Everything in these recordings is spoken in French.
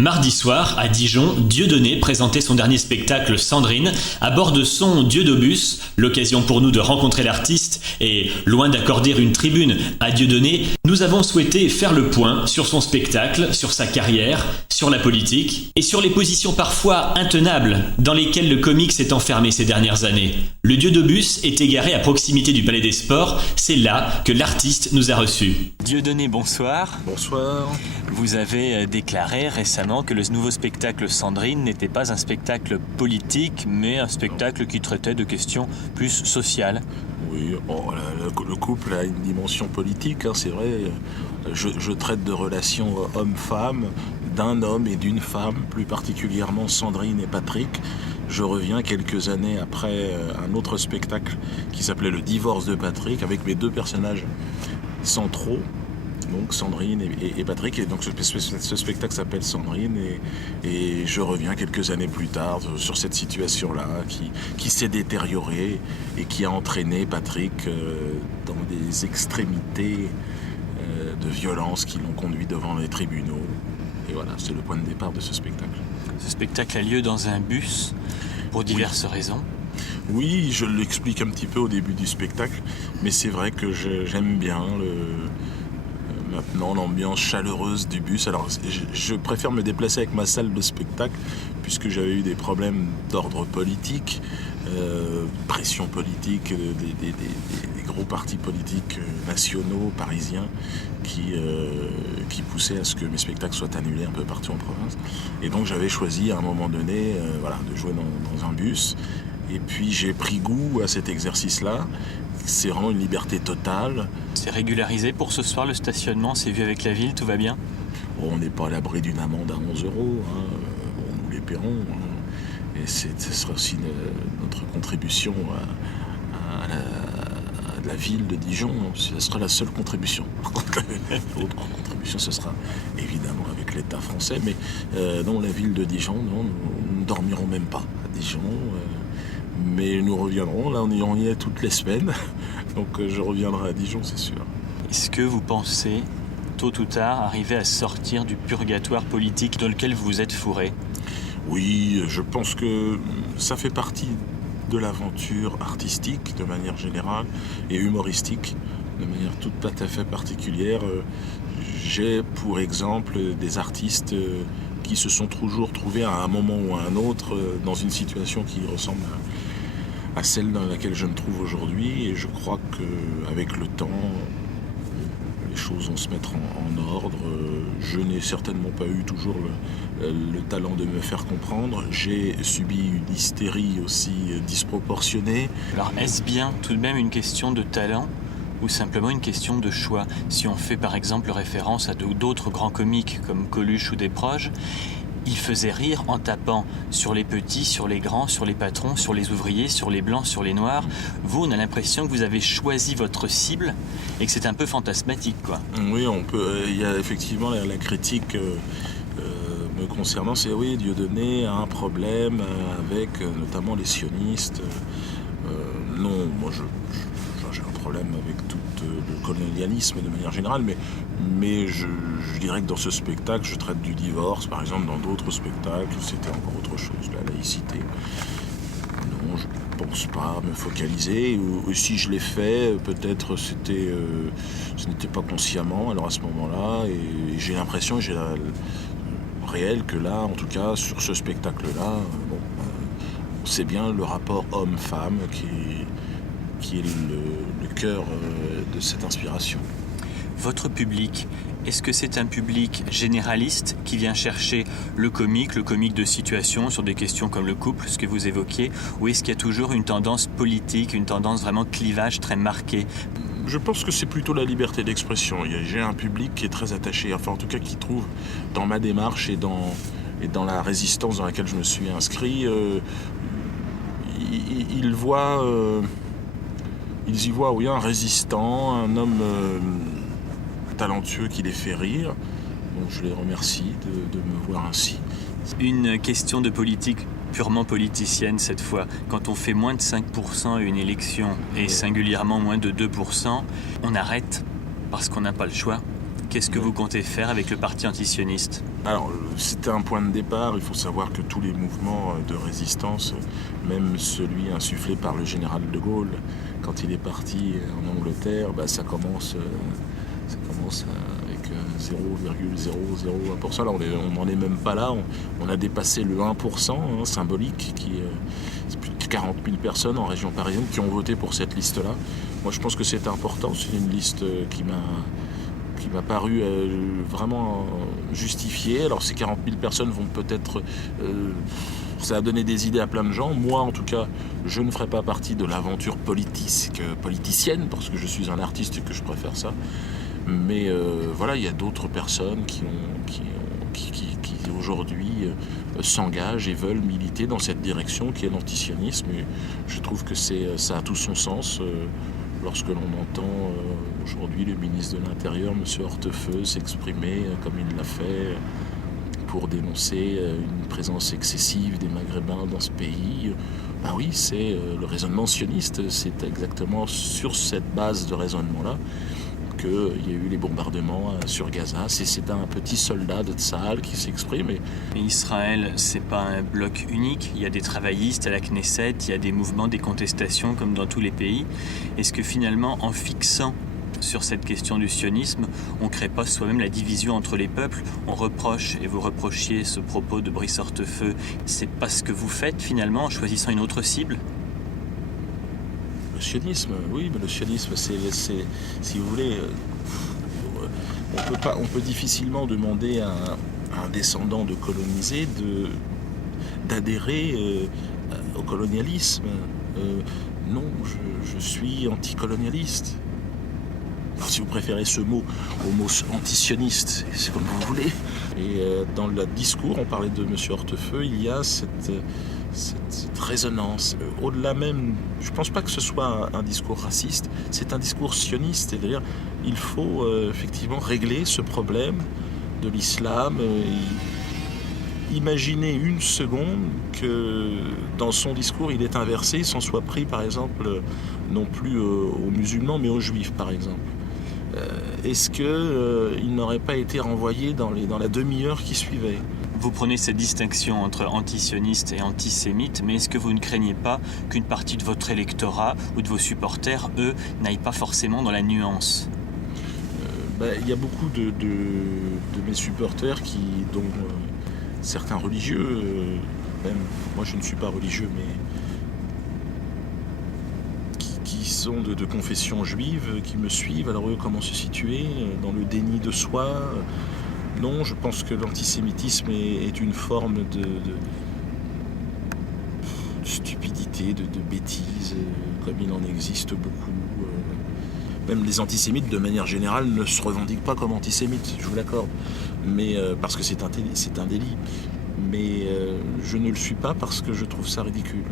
Mardi soir, à Dijon, Dieudonné présentait son dernier spectacle Sandrine à bord de son Dieudobus, l'occasion pour nous de rencontrer l'artiste et, loin d'accorder une tribune à Dieudonné, nous avons souhaité faire le point sur son spectacle, sur sa carrière, sur la politique et sur les positions parfois intenables dans lesquelles le comique s'est enfermé ces dernières années. Le Dieudobus est égaré à proximité du Palais des Sports, c'est là que l'artiste nous a reçus. Dieudonné, bonsoir. Bonsoir. Vous avez déclaré récemment que le nouveau spectacle Sandrine n'était pas un spectacle politique, mais un spectacle qui traitait de questions plus sociales. Oui, le couple a une dimension politique, hein, c'est vrai. Je traite de relations homme-femme, d'un homme et d'une femme, plus particulièrement Sandrine et Patrick. Je reviens quelques années après un autre spectacle qui s'appelait Le divorce de Patrick, avec mes deux personnages centraux, donc Sandrine et Patrick. Et donc ce spectacle s'appelle Sandrine, et je reviens quelques années plus tard sur cette situation-là qui s'est détériorée et qui a entraîné Patrick dans des extrémités de violence qui l'ont conduit devant les tribunaux. Et voilà, c'est le point de départ de ce spectacle. Ce spectacle a lieu dans un bus pour diverses raisons. Oui, je l'explique un petit peu au début du spectacle, mais c'est vrai que j'aime bien maintenant l'ambiance chaleureuse du bus. Alors je préfère me déplacer avec ma salle de spectacle, puisque j'avais eu des problèmes d'ordre politique, pression politique des gros partis politiques nationaux, parisiens, qui poussaient à ce que mes spectacles soient annulés un peu partout en province. Et donc j'avais choisi à un moment donné de jouer dans un bus. Et puis j'ai pris goût à cet exercice-là. C'est vraiment une liberté totale. C'est régularisé pour ce soir, le stationnement, c'est vu avec la ville, tout va bien ? On n'est pas à l'abri d'une amende à 11 €, hein. Nous les paierons. Hein. Et ce sera aussi notre contribution à la ville de Dijon. Ce sera la seule contribution. L'autre contribution, ce sera évidemment avec l'État français. Mais non, la ville de Dijon, non, nous ne dormirons même pas à Dijon. Mais nous reviendrons, là on y est toutes les semaines, donc je reviendrai à Dijon, c'est sûr. Est-ce que vous pensez, tôt ou tard, arriver à sortir du purgatoire politique dans lequel vous vous êtes fourré ? Oui, je pense que ça fait partie de l'aventure artistique de manière générale et humoristique de manière tout à fait particulière. J'ai pour exemple des artistes qui se sont toujours trouvés à un moment ou à un autre dans une situation qui ressemble à celle dans laquelle je me trouve aujourd'hui, et je crois qu'avec le temps, les choses vont se mettre en ordre. Je n'ai certainement pas eu toujours le talent de me faire comprendre. J'ai subi une hystérie aussi disproportionnée. Alors est-ce bien tout de même une question de talent ou simplement une question de choix ? Si on fait par exemple référence à d'autres grands comiques comme Coluche ou Desproges, ils faisaient rire en tapant sur les petits, sur les grands, sur les patrons, sur les ouvriers, sur les blancs, sur les noirs. Vous, on a l'impression que vous avez choisi votre cible et que c'est un peu fantasmatique, quoi. Oui, on peut. Il y a effectivement la critique me concernant, c'est oui, Dieudonné a un problème avec notamment les sionistes. Non, moi j'ai un problème avec tout le colonialisme de manière générale, mais je dirais que dans ce spectacle, je traite du divorce. Par exemple, dans d'autres spectacles, c'était encore autre chose, la laïcité. Non, je ne pense pas me focaliser. Ou si je l'ai fait, peut-être ce n'était pas consciemment, alors à ce moment-là, et j'ai l'impression, j'ai la réel que là, en tout cas, sur ce spectacle-là, c'est bien le rapport homme-femme qui est le cœur de cette inspiration. Votre public, est-ce que c'est un public généraliste qui vient chercher le comique de situation sur des questions comme le couple, ce que vous évoquiez, ou est-ce qu'il y a toujours une tendance politique, une tendance vraiment clivage très marquée ? Je pense que c'est plutôt la liberté d'expression. J'ai un public qui est très attaché, enfin en tout cas qui trouve dans ma démarche et dans la résistance dans laquelle je me suis inscrit, ils y voient oui, un résistant, un homme talentueux qui les fait rire. Donc je les remercie de me voir ainsi. Une question de politique purement politicienne cette fois. Quand on fait moins de 5% à une élection et singulièrement moins de 2%, on arrête parce qu'on n'a pas le choix. Qu'est-ce que vous comptez faire avec le parti antisioniste ? Alors, c'était un point de départ. Il faut savoir que tous les mouvements de résistance, même celui insufflé par le général de Gaulle, quand il est parti en Angleterre, ça commence avec 0,001%. Là, on n'en est même pas là. On a dépassé le 1% symbolique, qui est plus de 40 000 personnes en région parisienne qui ont voté pour cette liste-là. Moi, je pense que c'est important. C'est une liste qui m'a paru vraiment justifiée. Alors, ces 40 000 personnes vont peut-être... ça a donné des idées à plein de gens. Moi, en tout cas, je ne ferai pas partie de l'aventure politicienne, parce que je suis un artiste et que je préfère ça. Mais voilà, il y a d'autres personnes qui aujourd'hui s'engagent et veulent militer dans cette direction qui est l'antisionisme. Et je trouve que ça a tout son sens lorsque l'on entend aujourd'hui le ministre de l'Intérieur, M. Hortefeux, s'exprimer comme il l'a fait pour dénoncer une présence excessive des Maghrébins dans ce pays. Oui, c'est le raisonnement sioniste. C'est exactement sur cette base de raisonnement-là qu'il y a eu les bombardements sur Gaza. C'est un petit soldat de Tsahal qui s'exprime. Mais Israël, c'est pas un bloc unique. Il y a des travaillistes à la Knesset, il y a des mouvements, des contestations comme dans tous les pays. Est-ce que finalement, en fixant sur cette question du sionisme, on ne crée pas soi-même la division entre les peuples? On reproche, et vous reprochiez ce propos de Brice Hortefeux, c'est pas ce que vous faites finalement en choisissant une autre cible? Le sionisme, oui, mais le sionisme, c'est si vous voulez, on peut difficilement demander à un descendant de colonisé d'adhérer au colonialisme. Non, je suis anticolonialiste. Alors, si vous préférez ce mot au mot antisioniste, c'est comme vous voulez. Et dans le discours, on parlait de M. Hortefeux, il y a cette résonance. Au-delà même, je ne pense pas que ce soit un discours raciste, c'est un discours sioniste. Et d'ailleurs, il faut effectivement régler ce problème de l'islam. Imaginez une seconde que dans son discours, il est inversé, s'en soit pris par exemple, non plus aux musulmans, mais aux juifs par exemple. Est-ce qu'il n'aurait pas été renvoyé dans la demi-heure qui suivait ? Vous prenez cette distinction entre antisioniste et antisémite, mais est-ce que vous ne craignez pas qu'une partie de votre électorat ou de vos supporters, eux, n'aillent pas forcément dans la nuance ? Il y a beaucoup de mes supporters dont certains religieux, même moi je ne suis pas religieux, mais qui sont de confession juive, qui me suivent. Alors eux, comment se situer dans le déni de soi ? Non, je pense que l'antisémitisme est une forme de stupidité, de bêtise, comme il en existe beaucoup. Même les antisémites, de manière générale, ne se revendiquent pas comme antisémites, je vous l'accorde. Mais parce que c'est un délit. Mais je ne le suis pas parce que je trouve ça ridicule.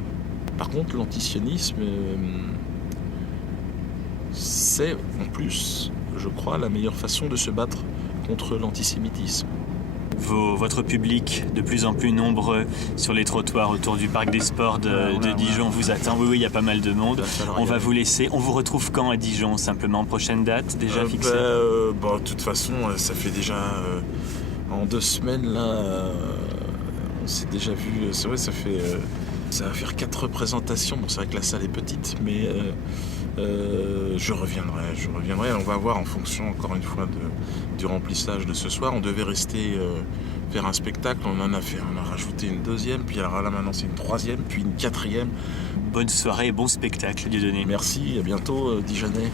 Par contre, l'antisionisme, c'est en plus, je crois, la meilleure façon de se battre contre l'antisémitisme. Votre public, de plus en plus nombreux sur les trottoirs autour du parc des sports de Dijon vous attend. Oui, il y a pas mal de monde. On va vous laisser. On vous retrouve quand à Dijon, simplement? Prochaine date déjà fixée? De toute façon, ça fait déjà en 2 semaines là, on s'est déjà vu. C'est vrai, ça va faire 4 représentations. Bon, c'est vrai que la salle est petite, mais je reviendrai. On va voir en fonction, encore une fois, du remplissage de ce soir. On devait rester faire un spectacle. On a rajouté une 2e, puis alors là maintenant c'est une 3e, puis une 4e. Bonne soirée et bon spectacle, Dieudonné. Merci, à bientôt, Dijonais.